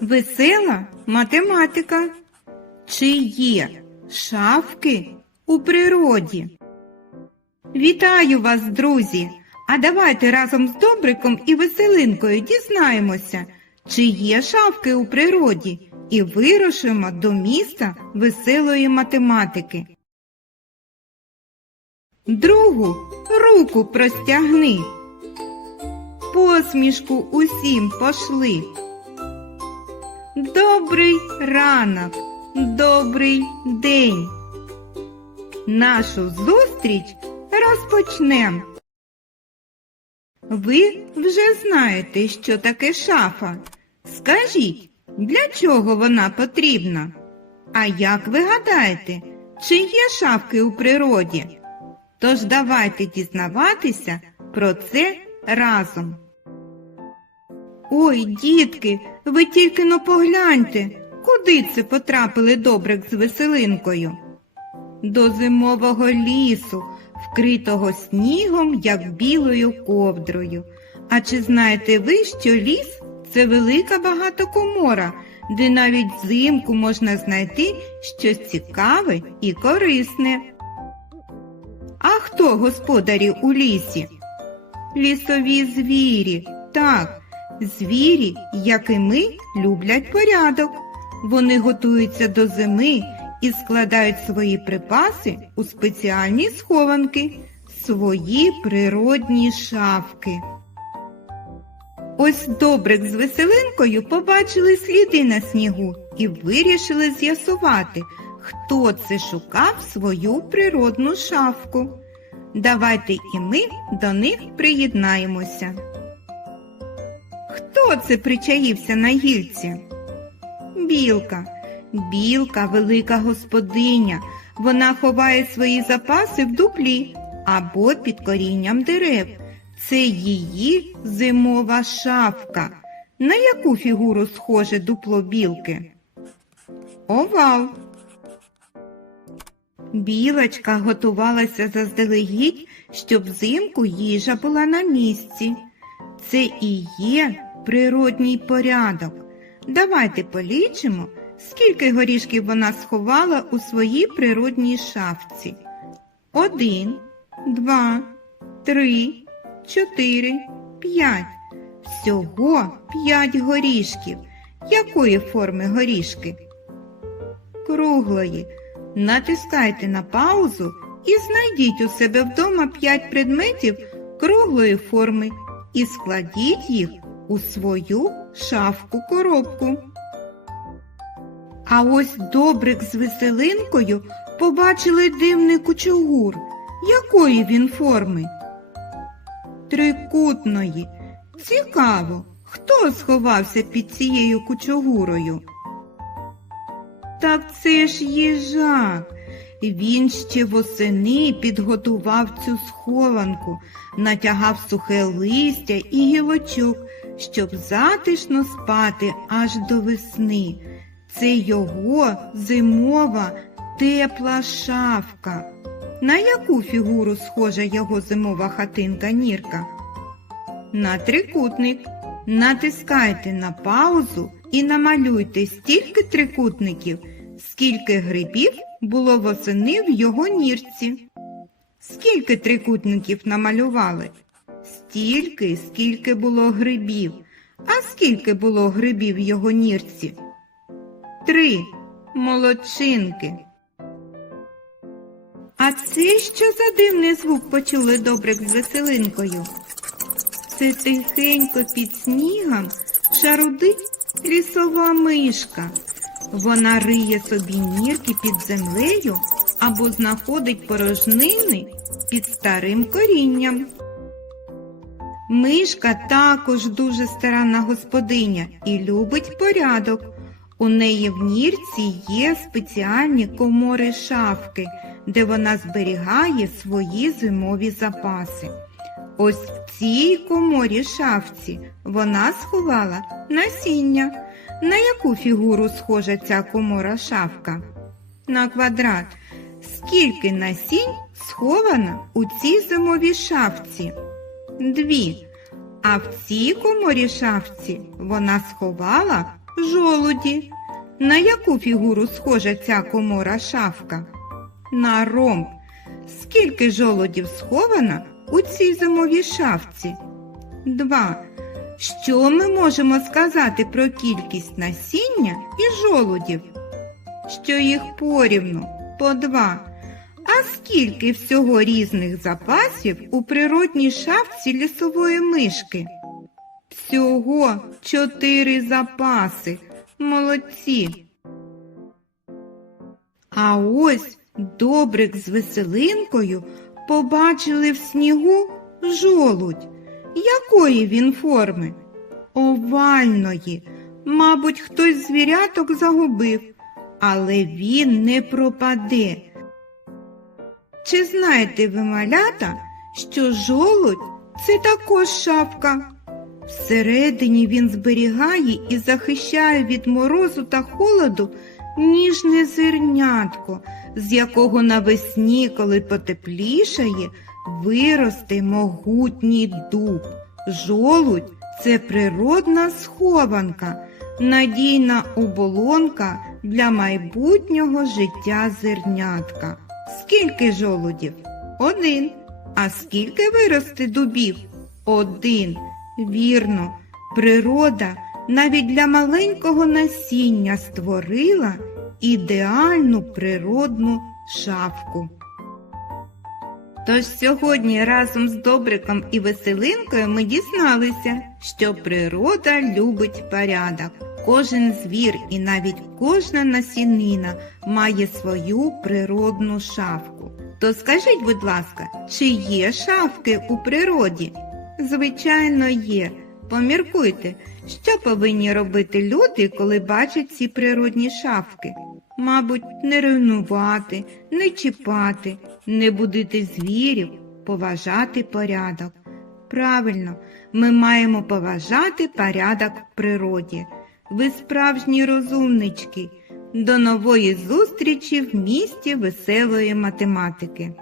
Весела математика. Чи є шавки у природі? Вітаю вас, друзі! А давайте разом з Добриком і Веселинкою дізнаємося, чи є шавки у природі, і вирушимо до міста веселої математики. Другу руку простягни. Посмішку усім пошли. Добрий ранок, добрий день. Нашу зустріч розпочнем. Ви вже знаєте, що таке шафа. Скажіть, для чого вона потрібна? А як ви гадаєте, чи є шафки у природі? Тож давайте дізнаватися про це разом. Ой, дітки, ви тільки но погляньте, куди це потрапили добрик з веселинкою? До зимового лісу, вкритого снігом, як білою ковдрою. А чи знаєте ви, що ліс це велика багатокомора, де навіть взимку можна знайти щось цікаве і корисне? А хто господарі у лісі? Лісові звірі, так, звірі, як і ми, люблять порядок. Вони готуються до зими і складають свої припаси у спеціальні схованки, свої природні шафки. Ось Добрик з Веселинкою побачили сліди на снігу і вирішили з'ясувати, хто це шукав свою природну шафку. Давайте і ми до них приєднаємося. Хто це причаївся на гільці? Білка. Білка велика господиня. Вона ховає свої запаси в дуплі або під корінням дерев. Це її зимова шафка. На яку фігуру схоже дупло білки? Овал. Білочка готувалася заздалегідь, щоб взимку їжа була на місці. Це і є природній порядок. Давайте полічимо, скільки горішків вона сховала у своїй природній шафці. Один, два, три, чотири, п'ять. Всього п'ять горішків. Якої форми горішки? Круглої. Натискайте на паузу і знайдіть у себе вдома п'ять предметів круглої форми і складіть їх у свою шафку-коробку. А ось Добрик з веселинкою побачили дивний кучугур. Якої він форми? Трикутної. Цікаво, хто сховався під цією кучугурою? Так це ж їжак. Він ще восени підготував цю схованку, натягав сухе листя і гілочок, щоб затишно спати аж до весни. Це його зимова тепла шафка. На яку фігуру схожа його зимова хатинка Нірка? На трикутник. Натискайте на паузу і намалюйте стільки трикутників, скільки грибів було восени в його нірці. Скільки трикутників намалювали? Стільки, скільки було грибів. А скільки було грибів в його нірці? Три молодчинки. А це що за дивний звук почули Добрик з веселинкою? Це тихенько під снігом шарудить лісова мишка. Вона риє собі нірки під землею або знаходить порожнини під старим корінням. Мишка також дуже старанна господиня і любить порядок. У неї в нірці є спеціальні комори шафки, де вона зберігає свої зимові запаси. Ось в цій коморі шафці вона сховала насіння. На яку фігуру схожа ця комора шафка? На квадрат. Скільки насінь сховано у цій зимовій шафці? Дві. А в цій коморі шафці вона сховала жолуді. На яку фігуру схожа ця комора шафка? На ромб. Скільки жолудів сховано у цій зимовій шафці? Два. Що ми можемо сказати про кількість насіння і жолудів? Що їх порівну по два. А скільки всього різних запасів у природній шафці лісової мишки? Всього чотири запаси. Молодці. А ось Добрик з веселинкою побачили в снігу жолудь. Якої він форми? Овальної. Мабуть, хтось звіряток загубив, але він не пропаде. Чи знаєте ви, малята, що жолудь це також шапка? Всередині він зберігає і захищає від морозу та холоду ніжне зернятко, з якого навесні, коли потеплішає, виросте могутній дуб. Жолудь це природна схованка, надійна оболонка для майбутнього життя зернятка. Скільки жолудів? Один. А скільки виросте дубів? Один. Вірно, природа навіть для маленького насіння створила ідеальну природну шафку. Тож сьогодні разом з Добриком і Веселинкою ми дізналися, що природа любить порядок. Кожен звір і навіть кожна насінина має свою природну шафку. То скажіть, будь ласка, чи є шафки у природі? Звичайно, є. Поміркуйте, що повинні робити люди, коли бачать ці природні шафки? Мабуть, не руйнувати, не чіпати, не будити звірів, поважати порядок. Правильно, ми маємо поважати порядок в природі. Ви справжні розумнички. До нової зустрічі в місті веселої математики.